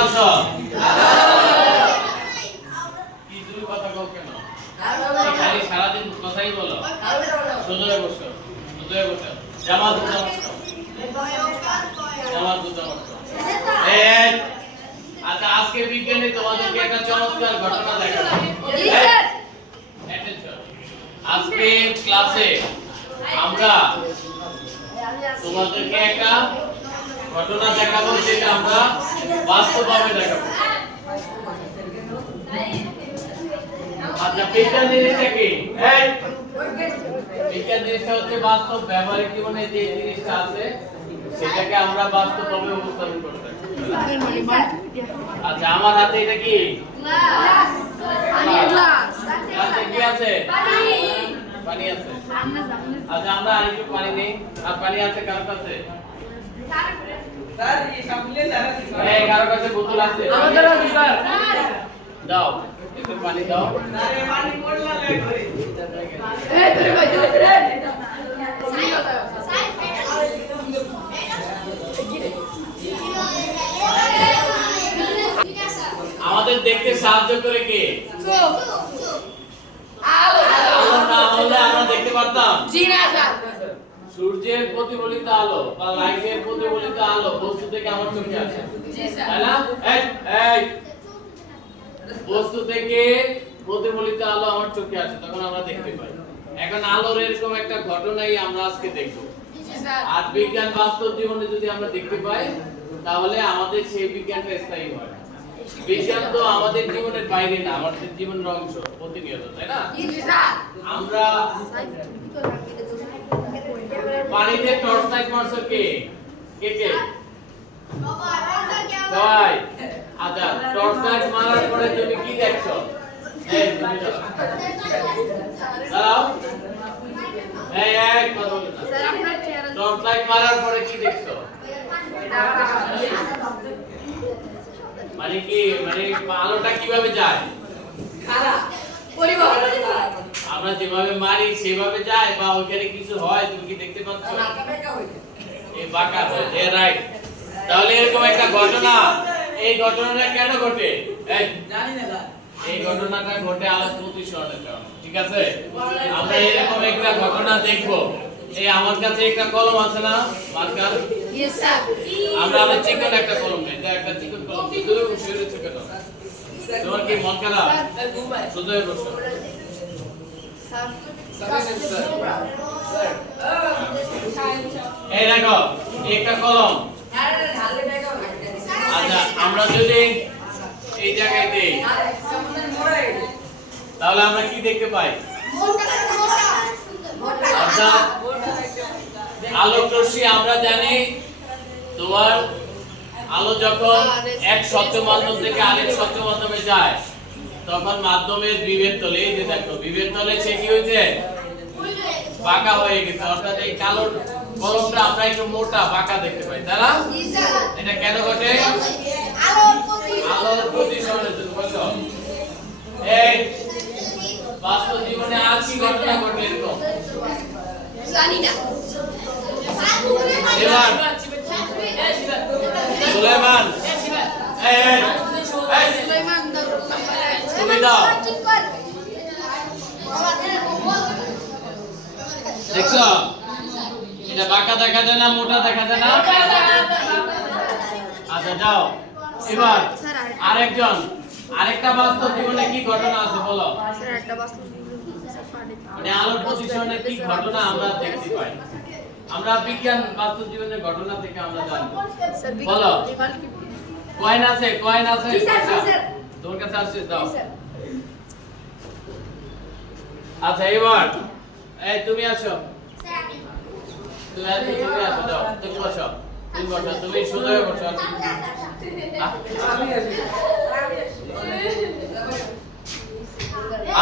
আছো? কি তুমি কথা কও কেন? খালি সারাদিন কথাই বলো। সোজা বসো, সোজা বসো। জামা দুটো জামা দুটো বসো। আচ্ছা আজকে বিজ্ঞানী তোমাদেরকে একটা চমৎকার ঘটনা দেখাবো আজকে ক্লাসে আমরা তোমাদেরকে একটা ঘটনা দেখাবো যেটা আমরা বাস্তবভাবে দেখাবো। আচ্ছা বিজ্ঞান জিনিসটা কি? এই বিজ্ঞান জিনিসটা হচ্ছে বাস্তব ব্যবহারিক জীবনে যে জিনিসটা আছে সেটাকে আমরা বাস্তবভাবে উপস্থাপন করতে আচ্ছা আমার হাতে এটা কি? আচ্ছা কি আছে? পানি। আছে। আচ্ছা আমরা আরেকটু পানি নেই। আর পানি আছে কার কাছে? এই কারও কাছে বোতল আছে। দাও। একটু পানি দাও। আমাদের দেখতে সাহায্য করে কে? আলো না হলে আমরা দেখতে পারতাম। সূর্যের প্রতিফলিত আলো বা লাইটের প্রতিফলিত আলো বস্তু থেকে আমার চোখে আসে। তাই না? বস্তু থেকে প্রতিফলিত আলো আমার চোখে আসে তখন আমরা দেখতে পাই। এখন আলোর এরকম একটা ঘটনাই আমরা আজকে দেখব। আর বিজ্ঞান বাস্তব জীবনে যদি আমরা দেখতে পাই তাহলে আমাদের সেই বিজ্ঞানটা স্থায়ী হয় বিজ্ঞান তো আমাদের জীবনের বাইরে না আমাদের জীবনের অংশ প্রতিনিয়ত তাই না? আমরা পানিতে টর্চ লাইট মারছো কে? কে কে? সবাই আচ্ছা টর্চ লাইট মারার পরে তুমি কি দেখছ? এই এই এই কথা টর্চ লাইট মারার পরে কি দেখছ? মানে কি মানে আলোটা কীভাবে যায়? আমরা যেভাবে মারি সেভাবে যায় বা ওখানে কিছু হয় তুমি কি দেখতে পাচ্ছ? এই বাঁকা হয় রাইট তাহলে এরকম একটা ঘটনা এই ঘটনাটা কেন ঘটে? এই এই ঘটনাটা ঘটে আলো প্রতিসরণের কারণে ঠিক আছে? আমরা এরকম একটা ঘটনা দেখব। এই আমার কাছে একটা কলম আছে না মার্কার? আমরা আবার চিকন একটা কলম নেই এটা একটা চিকন কলম তুমি শুরু থেকে তোমার কি মন খারাপ? হয়ে বসো। আচ্ছা তাহলে আমরা কি দেখতে পাই? অর্থাৎ আলোক রশ্মি আমরা জানি, তোমার আলো যখন এক সত্য মাধ্যম থেকে আরেক সত্য মাধ্যমে যায় তখন মাধ্যমের বিভেদ তলে, এই যে দেখো, বিভেদ তলে সে কি হয়েছে? বাঁকা হয়ে গেছে। অর্থাৎ এই কালো কলমটা আমরা একটু মোটা বাঁকা দেখতে পাই, তাই না? এটা কেন ঘটে? আলোর প্রতিসরণের জন্য বুঝছ এই, বাস্তব জীবনে আর কি ঘটনা ঘটে এরকম? এবার সুলেমান। এই এই দাও। দেখছ? এটা বাঁকা দেখা যায় না মোটা দেখা যায় না? আচ্ছা যাও। এবার আরেকজন। আরেকটা বাস্তব জীবনে কি ঘটনা আছে বলো? মানে আলোর প্রতিসরণে কি ঘটনা আমরা দেখতে পাই? আমরা বিজ্ঞান বাস্তব জীবনের ঘটনা থেকে আমরা জানব। বলো। কয়েন আছে কয়েন আছে। তোর কাছে আসছে দাও। আচ্ছা এবার। এই তুমি আসো তুমি আসো দাও তুমি বসো তুমি বসো তুমি সোজা হয়ে বসো আর তুমি- আহ,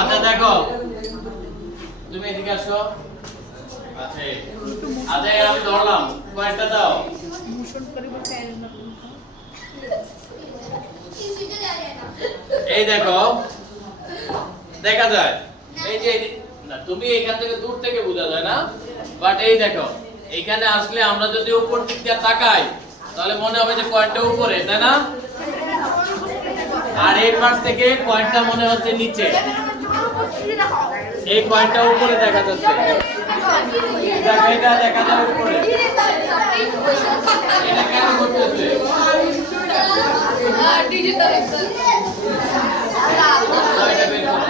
আচ্ছা দেখো। তুমি এদিকে আসো। আচ্ছা। আচ্ছা আমি ধরলাম। কয়েকটা দাও। এই দেখো দেখা যায়। এই যে, না, তুমি এখান থেকে দূর থেকে বোঝা যায় না? বাট এই দেখো, এখানে আসলে আমরা যদি উপর দিক দিয়ে তাকাই, তাহলে মনে হবে যে কয়েনটা উপরে, তাই না? আর এই পাশ থেকে পয়েন্টটা মনে হচ্ছে নিচে। এই পয়েন্টটা উপরে দেখা যাচ্ছে। দেখা যায় উপরে। এটা কেন করতেছে? এটা বের করো।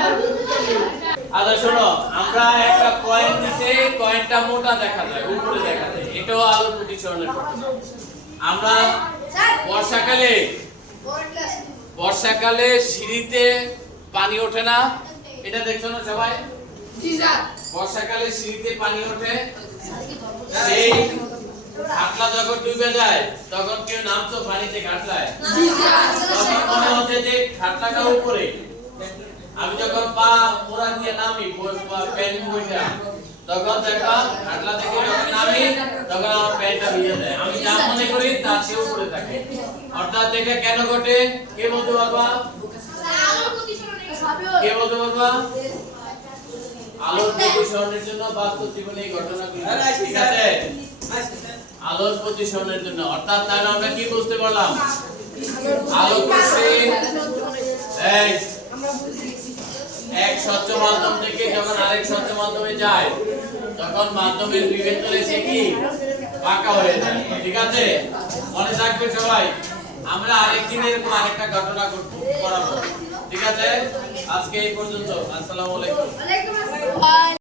আচ্ছা শোনো আমরা একটা কয়েন দিছে কয়েনটা মোটা দেখা যায় উপরে দেখা যায়। এটাও আলোর প্রতিসরণের আমরা বর্ষাকালে বর্ষাকালে সিঁড়িতে পানি ওঠে না। এটা দেখছ না সবাই? বর্ষাকালে সিঁড়িতে পানি ওঠে। সেই ঘাটলা যখন ডুবে যায় তখন কেউ নামতো পানিতে ঘাটলায়। তখন মনে হচ্ছে যে ঘাটলাটা উপরে। আমি যখন পা মোড়া দিয়ে নামি প্যান্ট বইটা তখন দেখলাম ঘাটলা থেকে যখন নামি তখন আমার প্যান্টটা ভিজে যায়। আমি যা মনে করি তার চেয়ে উপরে থাকে। অর্থাৎ এটা কেন ঘটে? কে বলতে পারবা কে বলতে পারবা আলোর প্রতিসরণের জন্য বাস্তব জীবনে এই ঘটনাগুলি ঘটে। ঠিক আছে? আলোর প্রতিসরণের জন্য। অর্থাৎ তাহলে আমরা কি বুঝতে পারলাম? আলো করছে এই এক স্বচ্ছ মাধ্যম থেকে যখন আরেক স্বচ্ছ মাধ্যমে যায়, তখন মাধ্যমের বিভেদ এসে কি? পাকা হয়ে যায়। ঠিক আছে? মনে থাকবে সবাই, আমরা আরেকদিন এরকম আরেকটা ঘটনা করব করাবো। ঠিক আছে? আজকে এই পর্যন্ত। আসসালামু আলাইকুম।